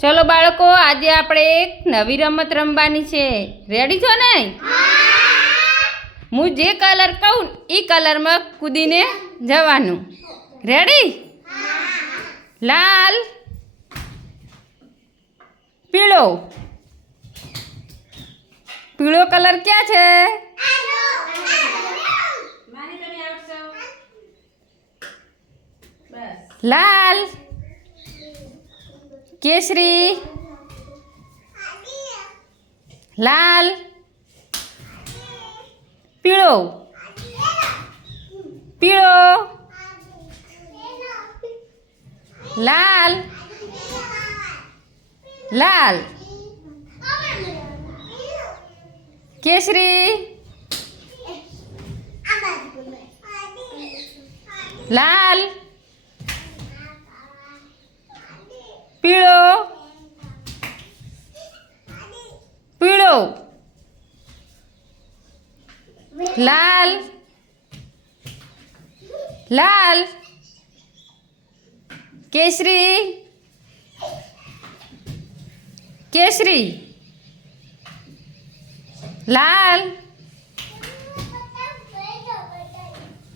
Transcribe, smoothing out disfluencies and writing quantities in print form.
ચલો બાળકો, આજે આપણે એક નવી રમત રમવાની છે. રેડી છો ને? હું જે કલર કહું એ કલરમાં કૂદીને જવાનું. રેડી? લાલ, પીળો. પીળો કલર ક્યાં છે? લાલ, કેસરી, લાલ, પીળો, પીળો, લાલ, લાલ, કેસરી, લાલ, પીળો, પીળો, લાલ, લાલ, કેસરી, કેસરી, લાલ,